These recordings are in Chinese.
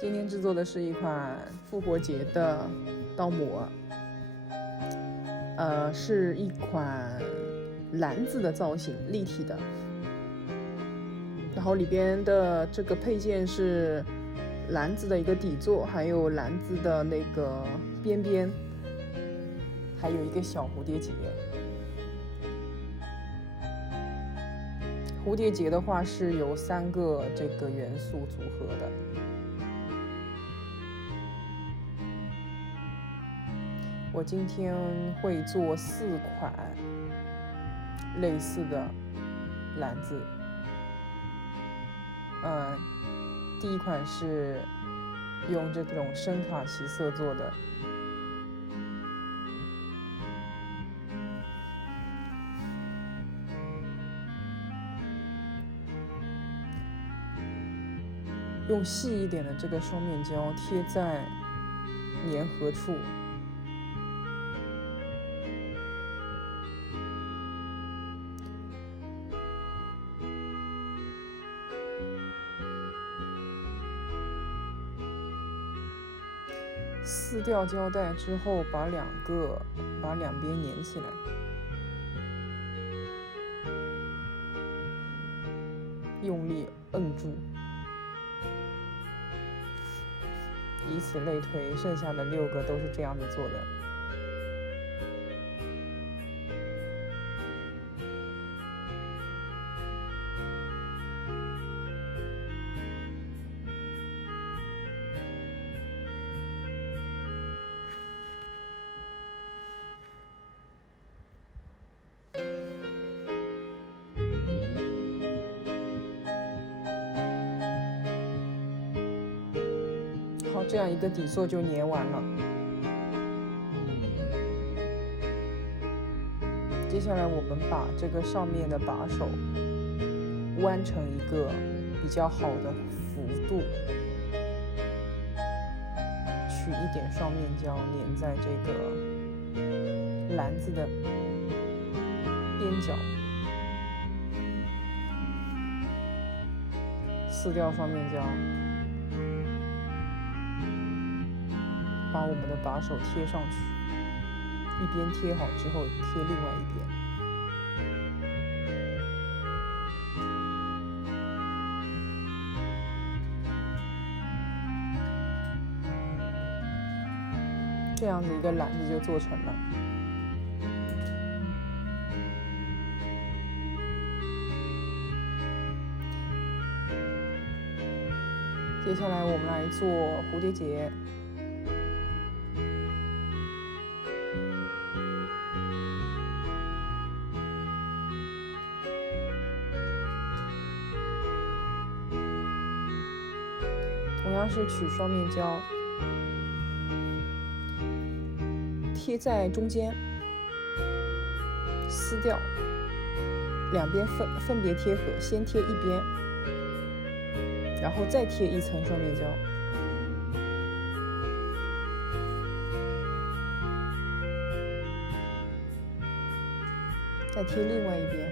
今天制作的是一款复活节的刀模，是一款篮子的造型，立体的。然后里边的这个配件是篮子的一个底座，还有篮子的那个边边，还有一个小蝴蝶结。蝴蝶结的话是由3个这个元素组合的。我今天会做4款类似的篮子。第一款是用这种深卡其色做的，用细一点的这个双面胶贴在粘合处，撕掉胶带之后，把两边粘起来。用力摁住，以此类推，剩下的6个都是这样子做的。好，这样一个底座就粘完了。接下来我们把这个上面的把手弯成一个比较好的幅度，取一点双面胶粘在这个篮子的边角，撕掉双面胶，把我们的把手贴上去，一边贴好之后贴另外一边。这样子一个篮子就做成了。接下来我们来做蝴蝶结。同样是取双面胶，贴在中间，撕掉，两边分别贴合，先贴一边，然后再贴一层双面胶，再贴另外一边，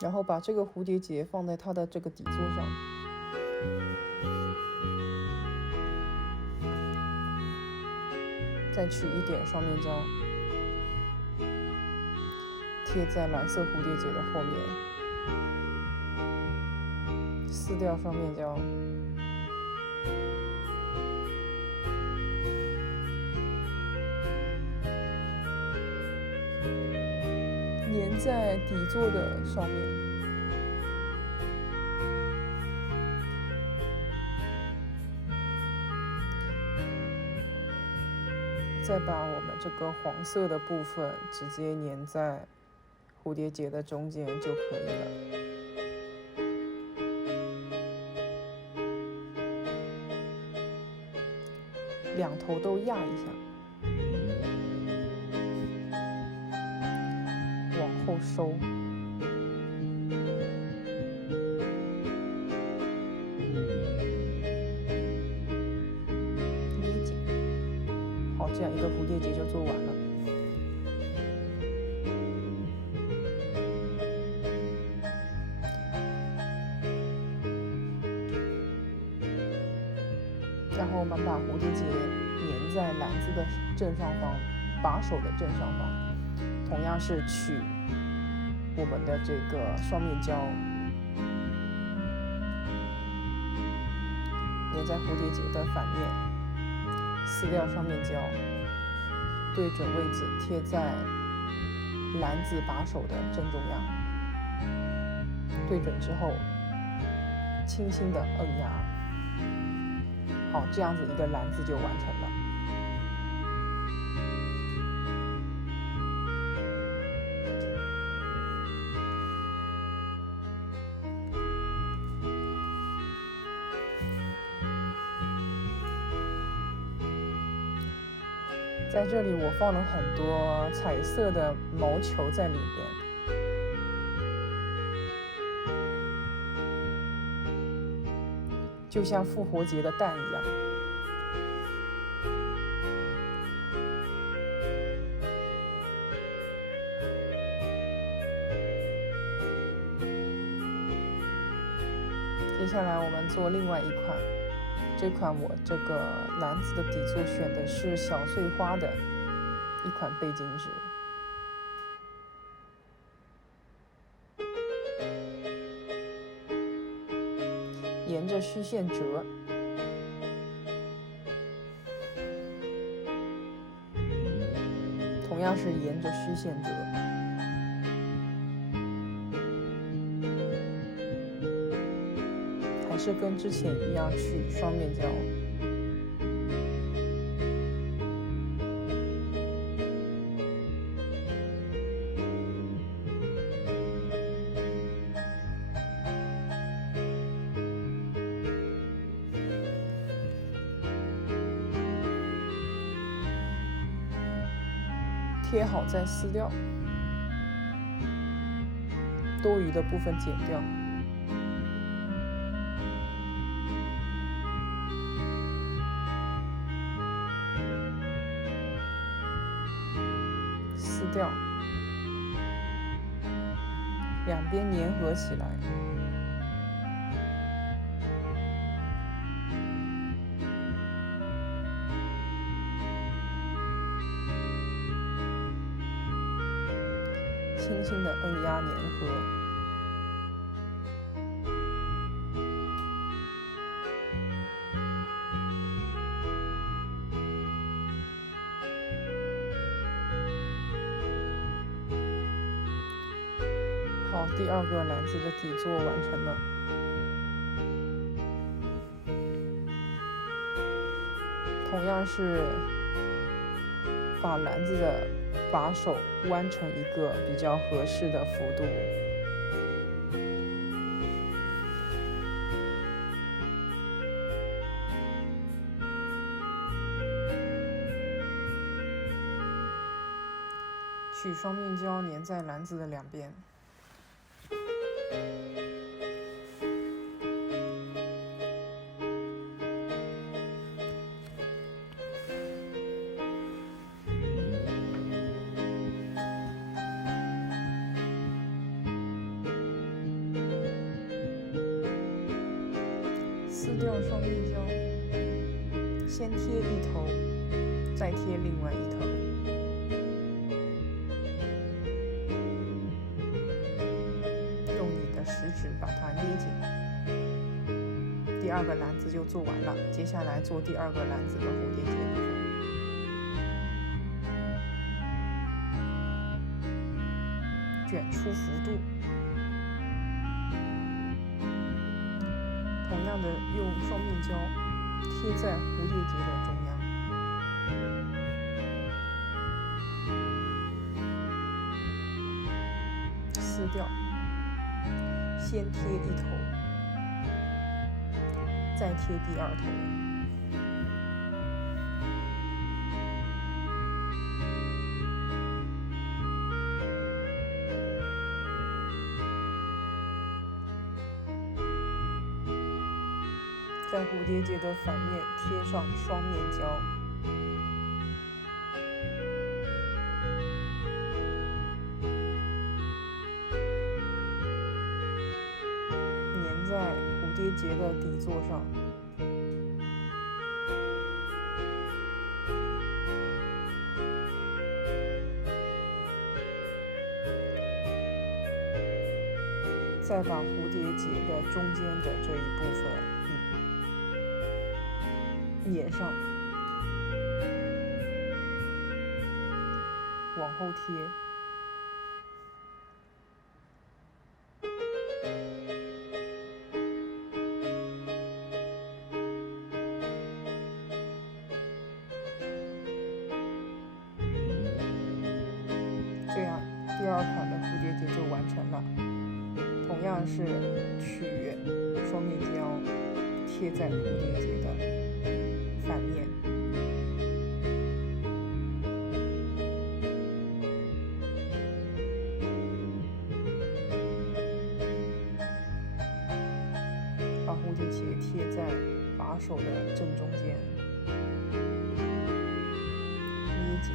然后把这个蝴蝶结放在它的这个底座上，再取一点双面胶，贴在蓝色蝴蝶结的后面，撕掉双面胶，粘在底座的上面。再把我们这个黄色的部分直接粘在蝴蝶结的中间就可以了。两头都压一下，往后收，捏紧。好，这样一个蝴蝶结就做完了。然后我们把蝴蝶结粘在篮子的正上方，把手的正上方，同样是取我们的这个双面胶，粘在蝴蝶结的反面，撕掉双面胶，对准位置贴在篮子把手的正中央，对准之后轻轻的摁压，好，这样子一个篮子就完成了。在这里我放了很多彩色的毛球在里边，就像复活节的蛋一样。接下来我们做另外一款，这款我这个篮子的底座选的是小碎花的一款背巾纸，沿着虚线折，同样是沿着虚线折。还是跟之前一样取双面胶，贴好再撕掉，多余的部分剪掉。撕掉，两边粘合起来，轻轻的摁压粘合。好，第二个篮子的底座完成了。同样是把篮子的把手弯成一个比较合适的幅度。取双面胶粘在篮子的两边。撕掉双面胶，先贴一头，再贴另外一头。用你的食指把它捏紧。第二个篮子就做完了，接下来做第二个篮子的蝴蝶结部分。卷出幅度。同样的，用双面胶贴在蝴蝶结的中央，撕掉，先贴一头，再贴第二头。在蝴蝶结的反面贴上双面胶，粘在蝴蝶结的底座上，再把蝴蝶结的中间的这一部分粘上，往后贴。这样第二款的蝴蝶结就完成了。同样是取双面胶贴在蝴蝶结的反面，把蝴蝶结贴在把手的正中间，捏紧。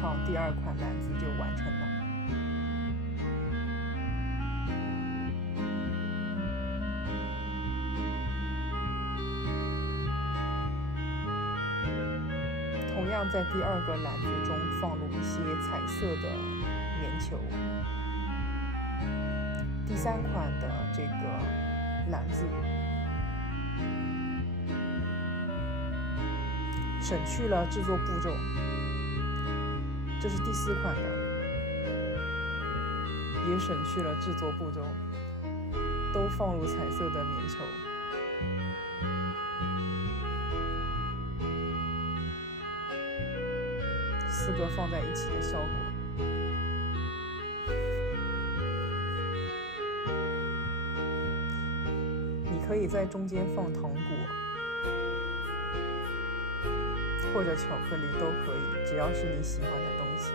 好，第二款篮子就完成了。同样在第二个篮子中放入一些彩色的棉球。第三款的这个篮子省去了制作步骤，这是第四款的，也省去了制作步骤，都放入彩色的棉球。四个放在一起的效果。你可以在中间放糖果或者巧克力都可以，只要是你喜欢的东西。